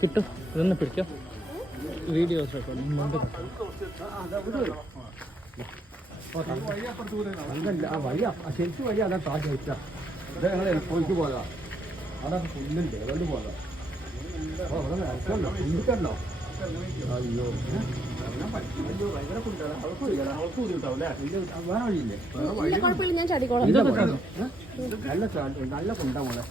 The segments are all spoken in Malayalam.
കിട്ടും ഇതൊന്ന് പിടിക്കോ വീഡിയോസ് റെക്കോർഡിംഗ് ശരിക്കും വഴി അതാ താഴെ വെച്ച അതെ ഞങ്ങൾ പോയിക്ക് പോയതാ അതൊക്കെ പുല്ലുണ്ട് അതുകൊണ്ട് പോയതാ പുല്ലിക്കണ്ടോ അയ്യോ വേറെ വഴിയില്ലേ നല്ല കൊണ്ടാ മോളെ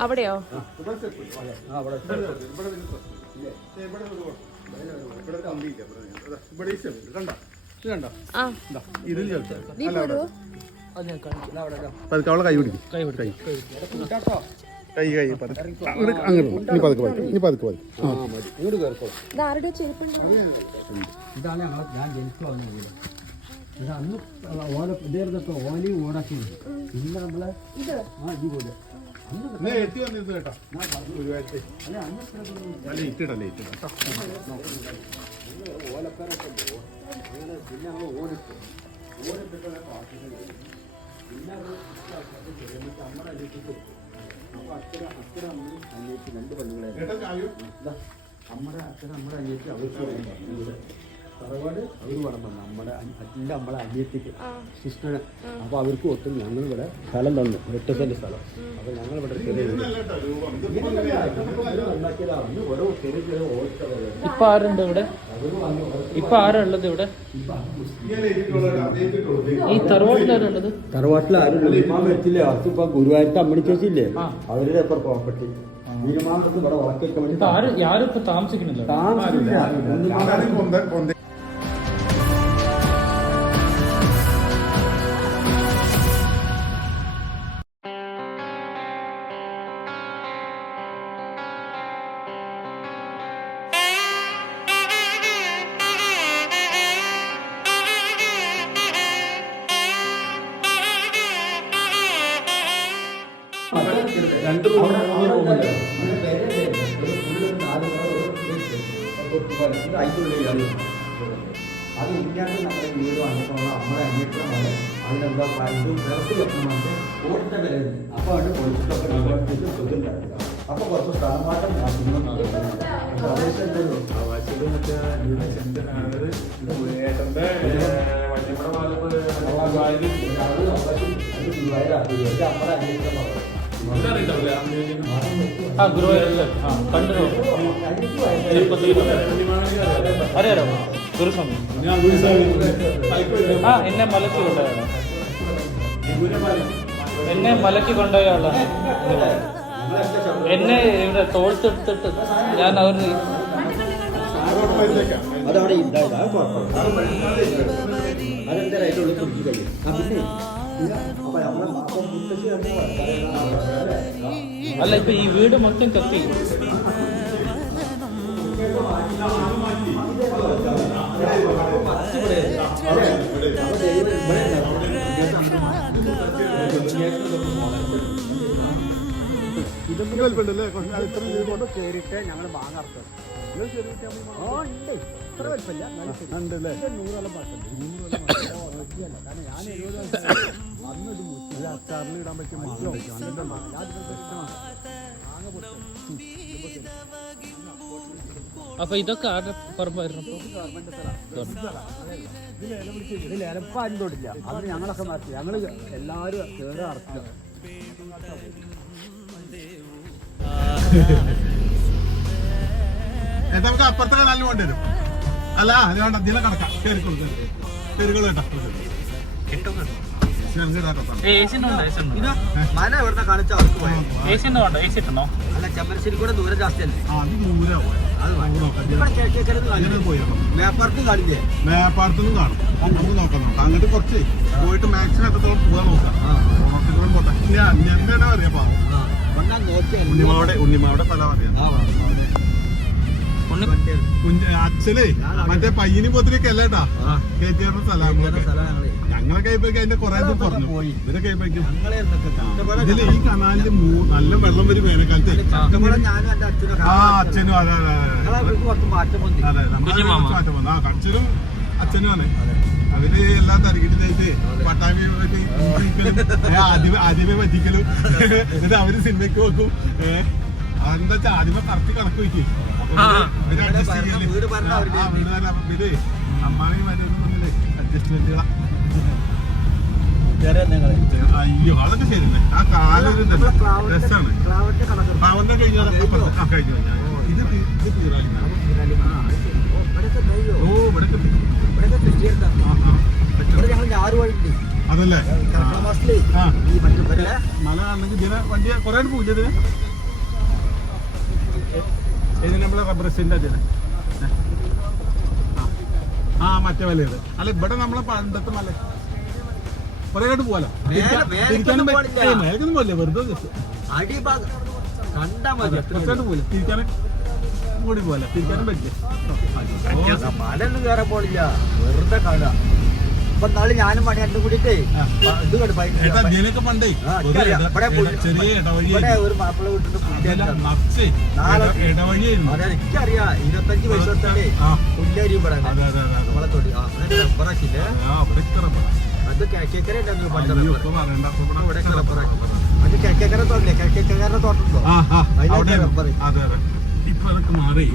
അവിടെയോ കൈ പിടിക്കും കൈ അങ്ങനെ പതുക്കെ പതുക്കെ ഇതാണ് ഞാൻ ജനിച്ചു വന്ന വീട് ഇത് അന്ന് ഓല ഇതായിരുന്നപ്പോ ഓലയും ഓടാക്കിയത് ഇന്ന് നമ്മളെ ഇത് പോലെ എത്തി വന്നിരുന്നു കേട്ടോ ഓലക്കാരൊക്കെ അങ്ങനെ പിന്നെ ഞങ്ങൾ ഓടിട്ടു ഓടിട്ടിട്ട് പിന്നെ നമ്മുടെ അനിയത്തിക്ക് അപ്പോൾ അച്ഛൻ അനിയത്തി രണ്ട് പെണ്ണുങ്ങളെ നമ്മുടെ അച്ഛൻ നമ്മുടെ അനിയത്തി അവർക്ക് തറവാട് അവർ വേണം വന്നു നമ്മളെ അനിയത്തിക്ക് സിസ്റ്ററിന് അപ്പോൾ അവർക്ക് ഒത്തും ഞങ്ങളിവിടെ സ്ഥലം തന്നു 8 സെന്റ് സ്ഥലം അപ്പോൾ ഞങ്ങളിവിടെ ഇപ്പൊ ആരുണ്ട് ഇവിടെ ഇപ്പൊ ആരാ ഉള്ളത് ഇവിടെ ഈ തറവാട്ടിലാരുള്ളത് തറവാട്ടിൽ ആരും ഭീമാൻ വെച്ചില്ലേ അത് ഇപ്പൊ ഗുരുവായൂരത്തെ അമ്മണി ചേച്ചിയില്ലേ അവരുടെ ഇപ്പൊ പ്രോപ്പർട്ടി ഭീമാനത്ത് ഇവിടെ ഉറക്കാൻ വേണ്ടി ആരും ഇപ്പൊ താമസിക്കുന്നില്ല രണ്ട് റൂം അത് ഇല്ലാത്ത നമ്മുടെ വീട് വന്നിട്ടുള്ള നമ്മുടെ അന്വേഷണമാണ് അതിനെന്താ പണ്ടും വിറച്ച് വെക്കണമെന്ന് ഓടിന്റെ വില അപ്പോൾ അവിടെ പൊളിച്ചിട്ടൊക്കെ സുഖമുണ്ടായിരുന്നു അപ്പോൾ കുറച്ച് സ്ഥലമാറ്റം നമ്മുടെ അന്വേഷണമാണ് ഗുരുവായൂരല്ലേ കണ്ടു അറിയാലോ ഗുരുസ്വാമി എന്നെ മലക്കി കൊണ്ടുപോയാണ് എന്നെ മലക്കി കൊണ്ടുപോയ ആളാണ് എന്നെ ഇവിടെ തോർത്തെടുത്തിട്ട് ഞാൻ അവർ അതവിടെ അതെന്തായിട്ടുള്ള കുറിച്ച് കഴിയും അല്ല ഇപ്പൊ ഈ വീട് മൊത്തം കത്തി കൊണ്ട് കയറിയിട്ട് ഞങ്ങൾ വാങ്ങാറുണ്ട് ഉണ്ടല്ലേ അച്ചാറിൽ ഇടാൻ പറ്റും അപ്പൊ ഇതൊക്കെ ആരുടെ പറമ്പായിരുന്നു? ഇതിൽ ഇലപ്പം ആരും തൊട്ടില്ല. അത് ഞങ്ങളൊക്കെ മാറ്റി. ഞങ്ങള് എല്ലാരും കേറി അറക്കുക. നമുക്ക് അപ്പുറത്തെ കനാലിന് വേണ്ടി വരും. അല്ല അത് വേണ്ട, ഇതിലെ കടക്കാം. കേറിക്കോളൂ കേട്ടോ. മല എവിടെ കാണിച്ചാ അവർക്ക് പോയത്? അല്ല ചമ്മരശ്ശേരി കൂടെ ദൂരം ജാസ്തിയല്ലേ? മേപ്പാടത്തും കാണില്ലേ? മേപ്പാടത്തുനിന്നും കാണും. നമുക്ക് നോക്കാം. അങ്ങോട്ട് കുറച്ച് പോയിട്ട് മാക്സിമം എത്രത്തോളം പോകാൻ നോക്കാം. പോട്ടെ. എന്താണ് അറിയാം പാവം ഉണ്ണിമാവിടെ പല അറിയാം. അച്ഛനെ മറ്റേ പയ്യനും പോത്തിനൊക്കെ അല്ലേട്ടാ കേറ്റിയാറുടെ സ്ഥലങ്ങളൊക്കെ ഞങ്ങളൊക്കെ ആയപ്പോഴേക്കും അതിന്റെ കുറെ പറഞ്ഞു. ഇവരൊക്കെ ആയപ്പോഴേക്കും ഇതില് ഈ കനാലില് നല്ല വെള്ളം വരും വേനൽക്കാലത്ത്. ആ അച്ഛനും അതെ മാറ്റം വന്നു. ആ അച്ഛനും അച്ഛനുമാണ്. അവര് എല്ലാം തരകിട്ടായിട്ട് പട്ടാമ്പി ആദ്യമേ പറ്റിക്കലും എന്നിട്ട് അവര് സിനിമയ്ക്ക് വെക്കും. എന്താ വെച്ചാ ആദ്യമേ കറക്റ്റ് കണക്ക് വെക്കും. അമ്മാനെയും മുന്നില് അഡ്ജസ്റ്റ്മെന്റുകളാ. അയ്യോ അതൊക്കെ ശരിയല്ലേ. ആ കാലൊരു രസാണ്. പാവന്റെ കഴിഞ്ഞു ഇത് തീരാളി. ഓ ഇവിടെ അതല്ലേ മല ആണെങ്കിൽ ഇതിനെ വണ്ടി കുറെ പോയില്ല. ഇതിന് നമ്മളെ റബ്ബർ സ്റ്റിന്റെ അതിന് ആ മറ്റേ മലയത് അല്ല ഇവിടെ നമ്മളെ പണ്ടത്തെ മല കുറെ ആയിട്ട് പോകാലോ. തിരിക്കാനും മേലേക്കൊന്നും പോയില്ല. വെറുതെ കുറച്ചായിട്ട് പോയില്ല. തിരിക്കാനും കൂടി പോകല. തിരിക്കാനും പറ്റില്ല. മലൊന്നും കയറാൻ പോണില്ല. വെറുതെ കാണാം. ഇപ്പൊ നാളെ ഞാനും പണി രണ്ടും കൂടിട്ടേ ഇത് ഇതിനൊക്കെ പണ്ടേ ചെറിയ ഒരു മാപ്പിള വീട്ടിട്ട് ഇടവഴിയായിരുന്നു. എനിക്കറിയാം 25 വയസ്സ് തൊട്ടേ പുല്ലരി ഇവിടെ നമ്മളെ തൊടി റബ്ബറാക്കില്ലേ. അത് കേക്കര ഇവിടെ റബ്ബറാക്കി. അത് കേക്കര തോട്ടില്ലേ? കേക്കര തോട്ടുണ്ടോ? അതിലൊക്കെ റബ്ബർ.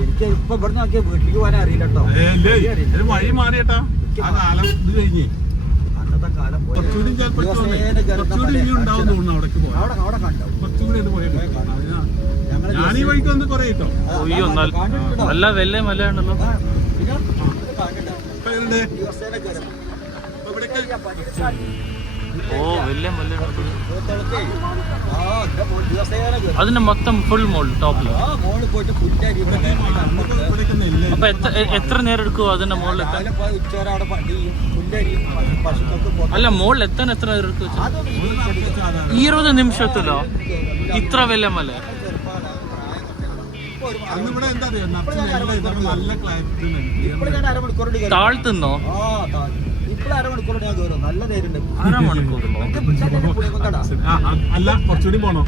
എനിക്ക് ഇപ്പൊ ഇവിടെ നോക്കിയ വീട്ടിലേക്ക് പോകാൻ അറിയില്ല കേട്ടോ. വഴി മാറിയേട്ടാ. ആ കാലം ഇത് കഴിഞ്ഞ് അന്നത്തെ കാലം കുറച്ചുകൂടി ഉണ്ടാവും തോന്നുന്നു. അവിടേക്ക് പോകാം. കുറച്ചുകൂടി ഞാൻ ഈ വഴിക്ക് വന്ന് കൊറേ കിട്ടോ. അയ്യോ നല്ല വലിയ മലയാണല്ലോ. ഓ വലിയ മലയാണ്. അതിന്റെ മൊത്തം ഫുൾ മോൾ ടോപ്പില്. അപ്പൊ എത്ര നേരം എടുക്കുവോ അതിന്റെ മുകളിലെത്താൻ? അല്ല മുകളിൽ എത്താൻ എത്ര നേരം എടുക്കും? 20 നിമിഷത്തിലോ? ഇത്ര വലിയ മല? താഴ്ത്തുന്നോ? അല്ല കുറച്ചുകൂടി പോണോ?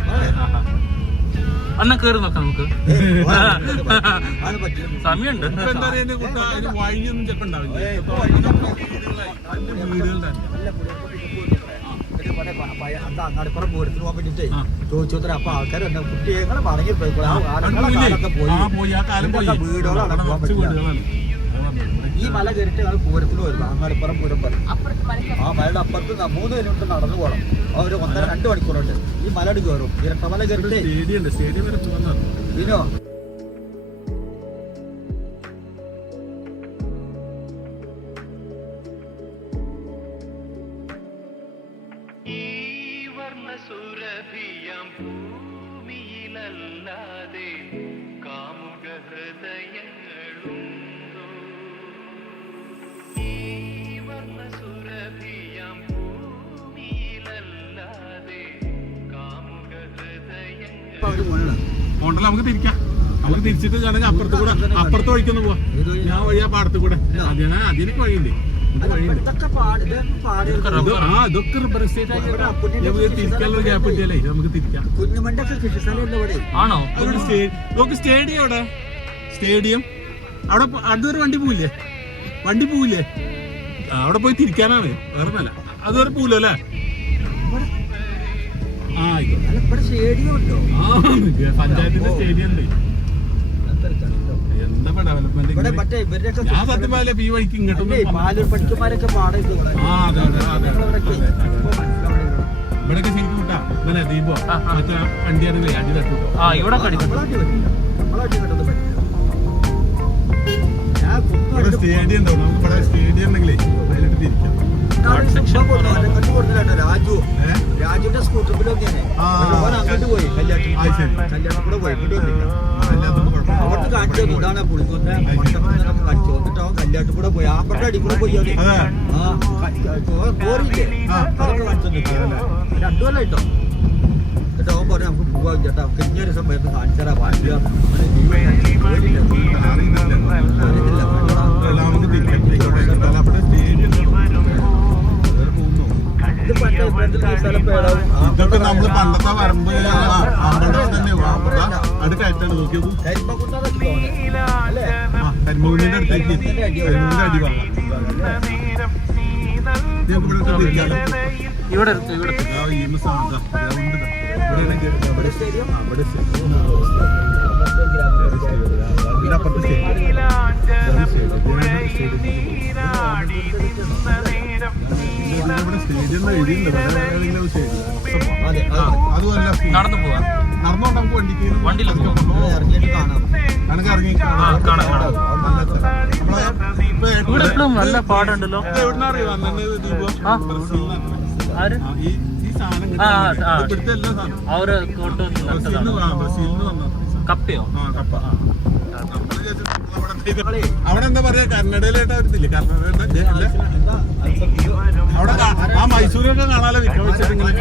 അന്ന കേറി നോക്കാം നമുക്ക്. സമയമുണ്ട്. എന്താ പറയാ വഴിയൊന്നും ചിലപ്പോ ഉണ്ടാവില്ല. വീടുകളുടെ അങ്ങാടിപ്പുറം പൂരത്തിന് പോകാൻ വേണ്ടിട്ടേ ചോദിച്ചു. അപ്പൊ ആൾക്കാർ കുട്ടികളെ മടങ്ങി വീടുകളാണ്. ഈ മല കയറിട്ട് ഞങ്ങൾ പൂരത്തിന് വരും. അങ്ങാടിപ്പുറം പൂരം പറയും. ആ മലയുടെ അപ്പുറത്ത് 3 കിലോമീറ്റർ നടന്നു പോകണം. ഒരു 1.5-2 മണിക്കൂറുണ്ട്. ഈ മലയുടെ കയറും. ഇരട്ടമല കയറിട്ട് സ്റ്റേഡിയം വരെ പോകുന്ന ഇനോ സുരഭിയം ഭൂമിയിലല്ലാതെ കാമുക ഹൃദയങ്ങളുണ്ടോ? ഈ വർണ്ണ സുരഭിയം ഭൂമിയിലല്ലാതെ കാമുക ഹൃദയങ്ങൾ. നമുക്ക് തിരിക്കാം. നമുക്ക് തിരിച്ചിട്ട് വേണമെങ്കിൽ അപ്പുറത്ത് വഴിക്കൊന്ന് പോവാം. ഞാൻ വഴിയാ പാടത്ത് കൂടെ. അതിനൊക്കെ വഴിയുണ്ട്. ഇതൊക്കെ റബ്ബർ എസ്റ്റേറ്റ് നമുക്ക് തിരിക്കാനുള്ള ഗ്യാപ്പ് കിട്ടിയാലേ നമുക്ക് തിരിക്കാം. ആണോ? സ്റ്റേഡിയം അവിടെ സ്റ്റേഡിയം അവിടെ അടുത്തൊരു വണ്ടി പോവില്ലേ? അവിടെ പോയി തിരിക്കാനാണ്, വേറെ ഒന്നല്ല. അതുവരെ പോവില്ലോ അല്ലേ? ആ ആയിക്കോട്ടെ. പഞ്ചായത്തിന്റെ സ്റ്റേഡിയം ഉണ്ട്. എന്താ ഡെവലപ്മെന്റ്? ഞാൻ സത്യം പോലെ ഈ വഴിക്ക് ഇങ്ങോട്ടും ഇവിടെയൊക്കെ ശരിക്കും കിട്ടാ. ഇന്നലെ ദീപോ മറ്റേ വണ്ടിയാണെങ്കിലേ അടി തട്ടു. ഇവിടെ സ്റ്റേഡിയം ഉണ്ടാവും. നമുക്ക് ഇവിടെ സ്റ്റേഡിയം ഉണ്ടെങ്കിലേ അതിലിട്ട് തിരിക്കാം. രാജുവിന്റെ സ്കൂട്ടർ അങ്ങോട്ട് പോയി കല്യാണം പോയി അവർക്ക് കാണിച്ചു ഇതാണ് പുളിക്കൊന്ന കാണിച്ചു വന്നിട്ട് അവൻ കല്യാണത്തിൽ കൂടെ പോയി ആപ്പയുടെ അടി കൂടെ പോയി കോറിയില്ലേ അതൊക്കെ കാണിച്ചു 2 കൊല്ലമായിട്ടോ. എന്നിട്ട് അവൻ പറഞ്ഞു നമുക്ക് പോവാൻ ചേട്ടാ കഴിഞ്ഞൊരു സമയത്ത് കാണിച്ചാ പാടില്ല ഇതൊക്കെ നമ്മള് പണ്ടത്തെ വരമ്പ് തന്നെ അത് കയറ്റാണ് നോക്കിയത്. കരിമൂന്നിന്റെ അടുത്തേക്ക് കരിമൂന്നിന്റെ അടി വാങ്ങാം. ഇവിടെ നടന്നു പോവാ. നടന്നോണ്ട് നമുക്ക് വണ്ടിയിൽ ഇറങ്ങിയിട്ട് കാണാം. കണക്ക് ഇറങ്ങി ഇവിടെ എപ്പോഴും നല്ല പാടുണ്ടല്ലോ. എവിടുന്ന അറിയോ വന്നത് ദീപോ? ആര്? ഈ സാധനം ഇവിടുത്തെ എല്ലാ സാധനം അവര് കൊണ്ടുവന്ന് ബ്രസീലിന് വന്നത്. കപ്പയോ? കപ്പ. അവിടെ എന്താ പറയാ കർണാടകയിലായിട്ട് വരുന്നില്ലേ? കർണാടക അവിടെ ആ മൈസൂരൊക്കെ കാണാലോ വിക്രമിച്ചിട്ട് ഇങ്ങനെ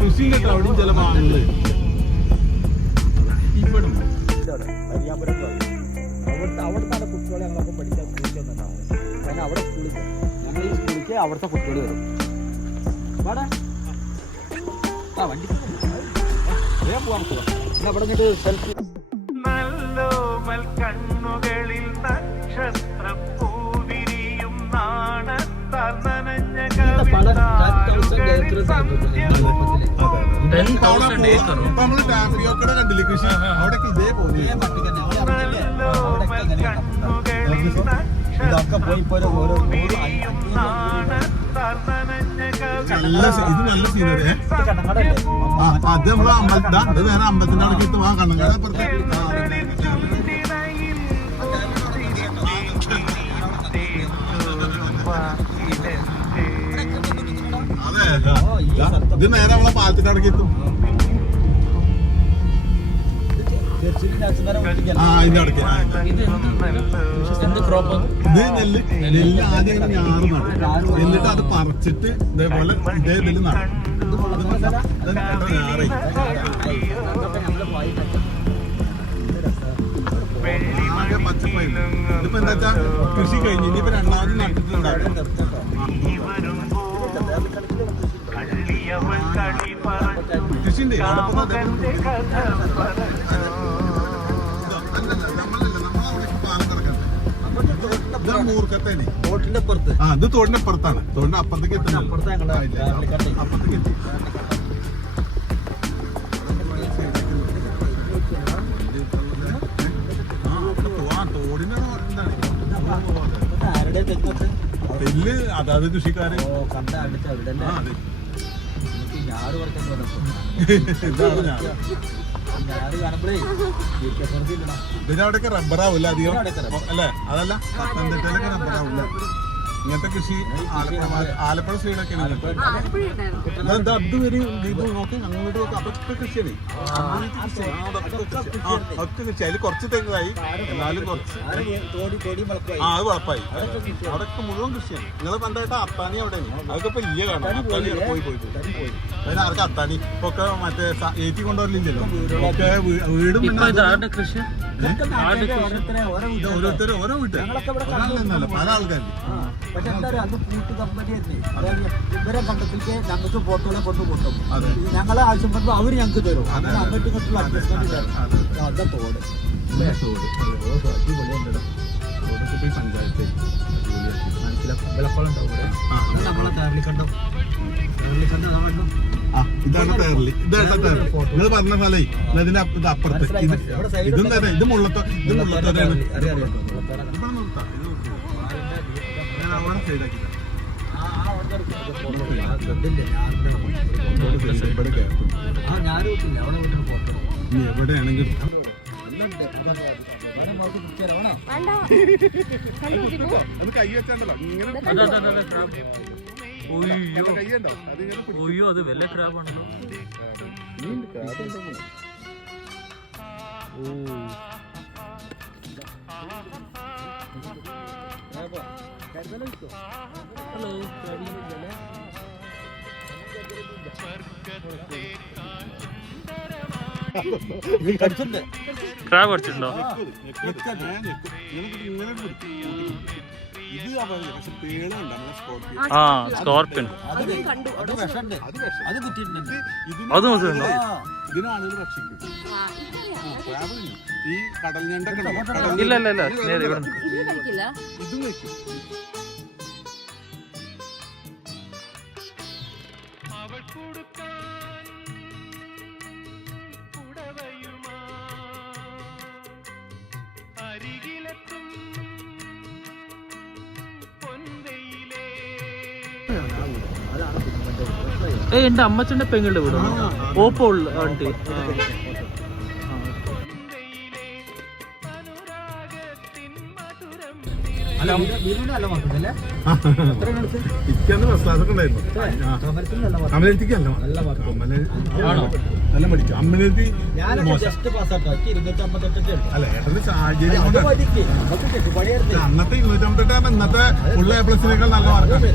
കൃഷി കേട്ടോ. അവിടെയും ചില ഭാഗങ്ങള് ഇവിടും അവിടുത്തെ കുട്ടികളെ ഞങ്ങളൊക്കെ പഠിക്കാൻ സ്കൂളിൽ കാരണം അവിടെ സ്കൂളിൽ ഞങ്ങൾ ഈ സ്കൂളിലേക്ക് അവിടുത്തെ കുട്ടികൾ വരും. വണ്ടി പോവാൻ അവിടെ നിന്നിട്ട് സെൽഫി നല്ലോമൽ കണ്ണുകളിൽ നക്ഷത്രപ്പൂവിരിയും നാണത്താൽ നനഞ്ഞ നമ്മള് ടാപ്പിയോക്കടെ കണ്ടില്ലേ കൃഷി? അവിടെ ഇതേപോലെ ഇതൊക്കെ പോയി ഓരോ നല്ല ഇത് നല്ല സീനറി. അത് നമ്മള് അത് വേറെ അമ്പലത്തിന്റെ അവിടെ എത്തും. ആ കണ്ണങ്ങാട് അപ്പുറത്തെ അതെ ഇത് നേരെ നമ്മളെ പാലത്തിന്റെ അവിടെ എത്തും. ആ ഇതിന്റെ അടയ്ക്ക് എന്ത് ക്രോപ്പ്? ഇത് നെല്ല് ആദ്യം ഞാറ് നടും. എന്നിട്ട് അത് പറിച്ചിട്ട് ഇതേപോലെ ഇതേ ഇതില് നടും. ഞാറേ പച്ചപ്പായി. ഇതിപ്പോ എന്താ വെച്ചാ കൃഷി കഴിഞ്ഞ് ഇനിയിപ്പോ രണ്ടാമത് നട്ടിട്ടുണ്ടാകും. കൃഷിന്റെ മൂർക്കത്തേനെ തോട്ടിന്റെ പുറത്ത്. ആ ഇത് തോടിന്റെ അപ്പുറത്താണ്. തോടിന്റെ അപ്പുറത്തേക്ക് അപ്പുറത്തേക്ക് എത്തി. തോടിന്റെ ആരുടെ തെല്ല് അതാത് കൃഷിക്കാര് ഞാറ് കുറക്കാൻ ഇതാണ് ഞാൻ. ഇതിനവിടെയൊക്കെ റബ്ബറാവില്ല അധികം അല്ലേ? അതല്ല പത്തനംതിട്ടയിലൊക്കെ റബ്ബറാവില്ല. ഇങ്ങനത്തെ കൃഷി ആലപ്പുഴ സൈഡൊക്കെയാണ്. അതെന്താ അതുവരെ ഇത് നോക്കി അങ്ങോട്ട് നോക്കി അതൊക്കെ കൃഷിയാണ്. ഒറ്റ കൃഷി. അതിൽ കുറച്ച് തെങ്ങായി എന്നാലും കുറച്ച് അത് വളപ്പായി. അവിടെയൊക്കെ മുഴുവൻ കൃഷിയാണ്. നിങ്ങൾ പണ്ടായിട്ട് അത്താണി അവിടെയാണ്. അതൊക്കെ ഇപ്പൊ ഇല്ല കാണാം. അത്താണി പോയി അതിന് ആർക്കും അത്താണി ഒക്കെ മറ്റേ ഏറ്റി കൊണ്ടുവരില്ലല്ലോ. ഒക്കെ വീടും കൃഷി ഓരോരുത്തരും ഓരോ വീട്ടിൽ പല ആൾക്കാർക്ക്. പക്ഷെ എന്താ പറയുക അന്ന് കൂട്ട് കമ്പനി ഇവരെ കണ്ടത്തിലേക്ക് ഞങ്ങൾക്ക് ഫോട്ടോകളെ കൊണ്ടുപോകും. ഞങ്ങളെ ആവശ്യം വരുമ്പോൾ അവർ ഞങ്ങൾക്ക് തരും. അങ്ങനെ അങ്ങോട്ടും ഇങ്ങോട്ടുള്ള അഡ്ജസ്റ്റ്മെന്റ് അതാ തോട്. തോട് തോടൊക്കെ പോയി പഞ്ചായത്ത് വിലക്കുളം നമ്മളെ തേർലിക്കണ്ടം ഇതാണ് തേരളി. ഇതാണ് തേരളി. നിങ്ങൾ പറഞ്ഞ സ്ഥലേ ഇതിന്റെ ഇത് അപ്പുറത്ത് ഇതും തന്നെ. ഇത് മുള്ളത്തോ ഇത് മുള്ളത്തോടാണ്. ഞാൻ അവിടെ സൈഡാക്കി ഇനി എവിടെയാണെങ്കിലും അത് കൈ വെച്ചാണ്ടല്ലോ ഇങ്ങനെ കൈയുണ്ടോ അതിങ്ങനെ ഒയ്യോ അത് വല്ല ക്രാബാണല്ലോ. Hello crab അടിച്ചിട്ടുണ്ടോ? ആ സ്കോർപ്പിയൻ അത് നോക്കുന്നുണ്ടോ? ഇതിനാളുകൾ ഭക്ഷിക്കും. ഈ കടൽ ഞണ്ടൊക്കെ ഇല്ല ഇല്ല ഇല്ല നേരെ ഇവിടെ ഇതും വെക്കും. എന്റെ അമ്മച്ചന്റെ പെങ്ങളുടെ വീട് ഓപ്പോ ആണ്ടി. ഇക്കാന്ന് ഫസ്റ്റ് ക്ലാസ്സൊക്കെ ഉണ്ടായിരുന്നു. അമലെത്തിക്കല്ല നല്ല പഠിച്ചു. അമ്മലെത്തി അല്ല ഏട്ടന്റെ സാഹചര്യം അന്നത്തെ 258 ഇന്നത്തെ ഫുൾ എ പ്ലസിനേക്കാൾ നല്ല മാർക്കാണ്.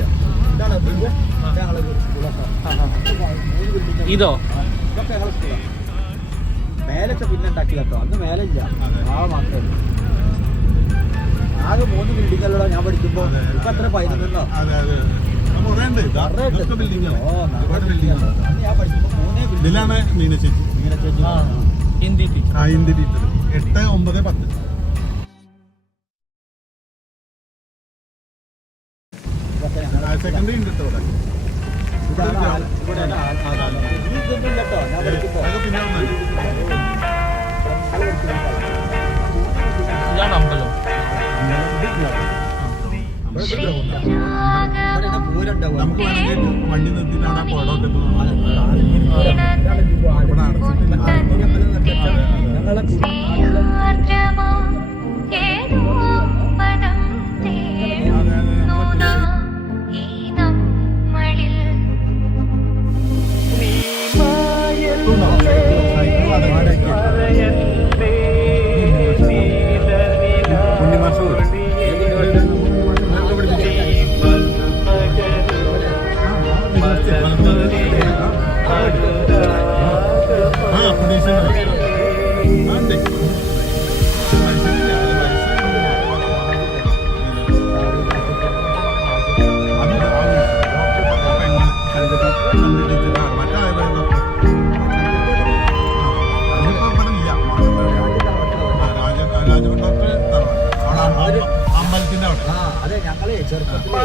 ഇതോ മേലൊക്കെ പിന്നെ ഉണ്ടാക്കി കേട്ടോ. അന്ന് മേലില്ല, ആ മാത്രമേ ആകെ 3 ബിൽഡിങ്ങല്ലോ ഞാൻ പഠിക്കുമ്പോ. ഇപ്പൊ എത്ര 11 അതെ അതെ ബിൽഡിംഗ് ഞാൻ പഠിക്കുമ്പോ 3 ഇതിലാണ് മീനച്ചേച്ചി Hindi teacher. Hindi teacher 8, 9, 10. Secondary ഉണ്ട് ഇവിടെ. ഇതാണ് കേട്ടോ ഞാൻ പഠിക്കുമ്പോ. ഇതാണ് അമ്പലം. നമുക്ക് വേണമെങ്കിൽ വണ്ടി നിർത്തിയിട്ടാണ് ആ കുളമൊക്കെ ഇവിടെ അമ്പലത്തിന്റെ അവിടെ. അതെ ഞങ്ങളെ ചെറുപ്പത്തില്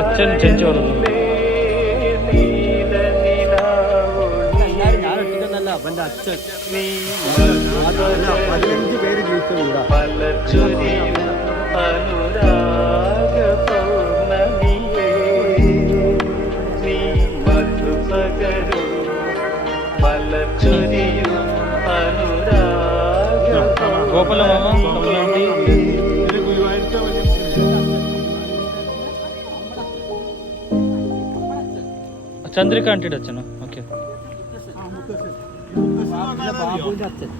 അച്ഛൻ ചേച്ചി പറഞ്ഞു ഞാൻ ഒട്ടിക്കുന്നല്ല അവന്റെ അച്ഛൻ 15 പേര് ജീവിച്ച വീടാ. ഗോപാല മാമ ചന്ദ്രിക ആന്റിയുടെ അച്ഛനോ? ഓക്കെ. ബാബുവിന്റെ അച്ഛൻ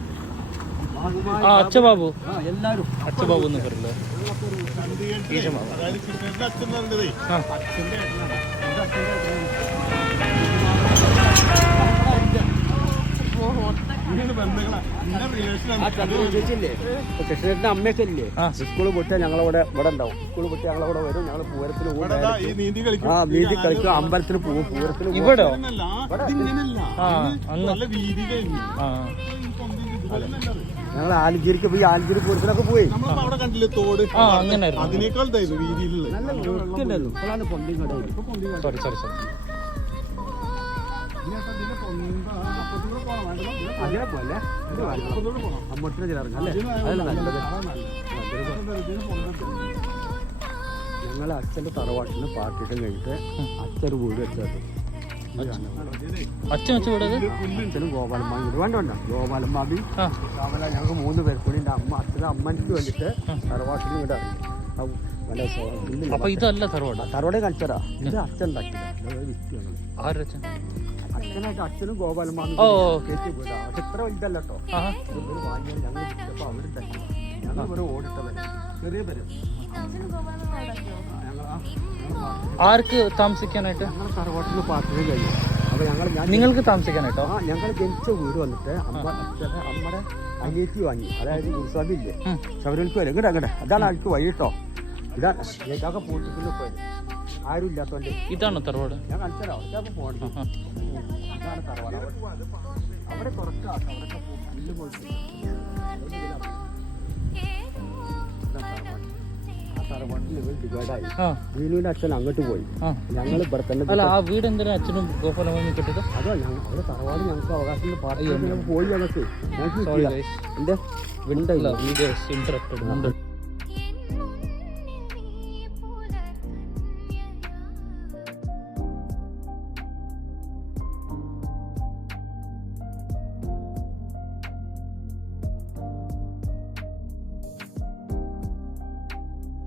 ആ അച്ഛബാബു, എല്ലാരും അച്ഛബാബു എന്ന് പറയല്ലോ. അതായത് കൃഷ്ണന്റെ അച്ഛൻ എന്ന് പറഞ്ഞതേ ആ അച്ഛന്റെ ഏട്ടനാണ്. ഇങ്ങനെ ബന്ധങ്ങളാ, ഇങ്ങനെ റിലേഷനാണ്. ആ ചന്ദ്രൻ ചേച്ചില്ലേ, കൃഷ്ണന്റെ അമ്മയൊക്കെ ഇല്ലേ, ആ. സ്കൂൾ വിട്ടാൽ ഞങ്ങളവിടെ ഇവിടെ ഉണ്ടാവും. സ്കൂൾ വിട്ട് ഞങ്ങളവിടെ വരും. ഞങ്ങൾ പൂരത്തിന് പോകും. ഇവിടെ ദാ ഈ നീന്തി കളിക്കും. ആ വീട്ടിൽ കളിക്കും, അമ്പലത്തിന് പോകും, പൂരത്തിന് പോകും. ഇവിടോ? ഇങ്ങനല്ല, ഇതിങ്ങനല്ല. ആ അങ്ങ് നല്ല വീതി കഴിഞ്ഞു. ആ ഞങ്ങൾ ആലഞ്ചേരിക്ക് പോയി, ആലഞ്ചേരി പൂരത്തിനൊക്കെ പോയി. നമ്മളിപ്പോ അവിടെ കണ്ടില്ലേ തോട്, ആ അങ്ങനായിരുന്നു. അതിനേക്കാൾ ഇതായിരുന്നു വീതിയിലുള്ള. നല്ല വൃത്തിയുണ്ടായിരുന്നു. ഇപ്പോഴാണ് പൊന്തിയും കടയിൽ. Sorry sorry sorry. അങ്ങനെ പോലെ അമ്മട്ടിന് ചേർക്കാം അല്ലേ? അതല്ല നല്ലത്. ഞങ്ങളെ അച്ഛൻ്റെ തറവാട്ടിന് പാർട്ടിഷൻ കഴിഞ്ഞിട്ട് അച്ഛൻ വീട് വെച്ചത്. അച്ഛൻ വെച്ച് വിടത്? അച്ഛനും ഗോപാലമ്മാവി വേണ്ട വേണ്ട ഗോപാലമ്മാവി ആ ഞങ്ങൾക്ക് 3 പേർ കൂടി എൻ്റെ അമ്മ അച്ഛനും അമ്മയ്ക്ക് വേണ്ടിയിട്ട് തറവാട്ടിന് ഇവിടെ ഇറങ്ങി. അപ്പൊ ഇതല്ല തറവാട്? തറവാടെ കാണിച്ചതാ. ഇത് അച്ഛൻ ഉണ്ടാക്കില്ല, വിറ്റ് ഞങ്ങൾ. ആരുടെ അച്ഛൻ? അച്ഛനായിട്ട് അച്ഛനും ഗോപാലമ്മാവി ഓ കയറ്റി വീടാ. പക്ഷെ ഇത്ര വലുതല്ല കേട്ടോ. ആ ഇവര് വാങ്ങിയാൽ ഞങ്ങൾ വിറ്റപ്പോൾ അവരുണ്ടാക്കി. ഞങ്ങൾ ഇവിടെ ഓടിട്ടവരെ ചെറിയ പേര് ആർക്ക് താമസിക്കാനായിട്ട്? ഞങ്ങൾ തറവാട്ടിന് പാർട്ടിന് കഴിഞ്ഞു. അപ്പൊ ഞാൻ നിങ്ങൾക്ക് താമസിക്കാനായിട്ടോ? ആ ഞങ്ങൾ ജനിച്ച വീട് വന്നിട്ട് അമ്മയുടെ അനിയത്തി വാങ്ങി. അതായത് ഗുരുസ്വാമി ഇല്ലേ, ശബരിമലക്ക് വരും. ഇങ്ങടെ അങ്ങടെ അതാണ് ആൾക്ക് വഴി കേട്ടോ. ഇതാണ് ഞങ്ങൾക്ക് പൂട്ടിക്കുന്ന പേര്. ആരും ഇല്ലാത്തോണ്ട്. ഇതാണോ തറവാട്? ഞാൻ കളിച്ചല്ലോ, അവിടെ പോകണം. ഇതാണ് തറവാട്. അവിടെ തുറക്കാം, അവിടെ പുല്ല് പോയിട്ട് ഡിവൈഡായി. വീണുവിന്റെ അച്ഛൻ അങ്ങോട്ട് പോയി. ഞങ്ങൾ ഇവിടെ തന്നെ. അല്ല ആ വീട് എന്തിനാ അച്ഛനും ഗോപാലമായി കിട്ടിയത്? അതോ ഞങ്ങളുടെ തറവാട് ഞങ്ങൾക്ക് അവകാശം പാർട്ടി പോയി. ഞങ്ങൾക്ക് സോറി എന്റെ ഗൈസ്, വീഡിയോ ഇന്ററപ്റ്റഡ്.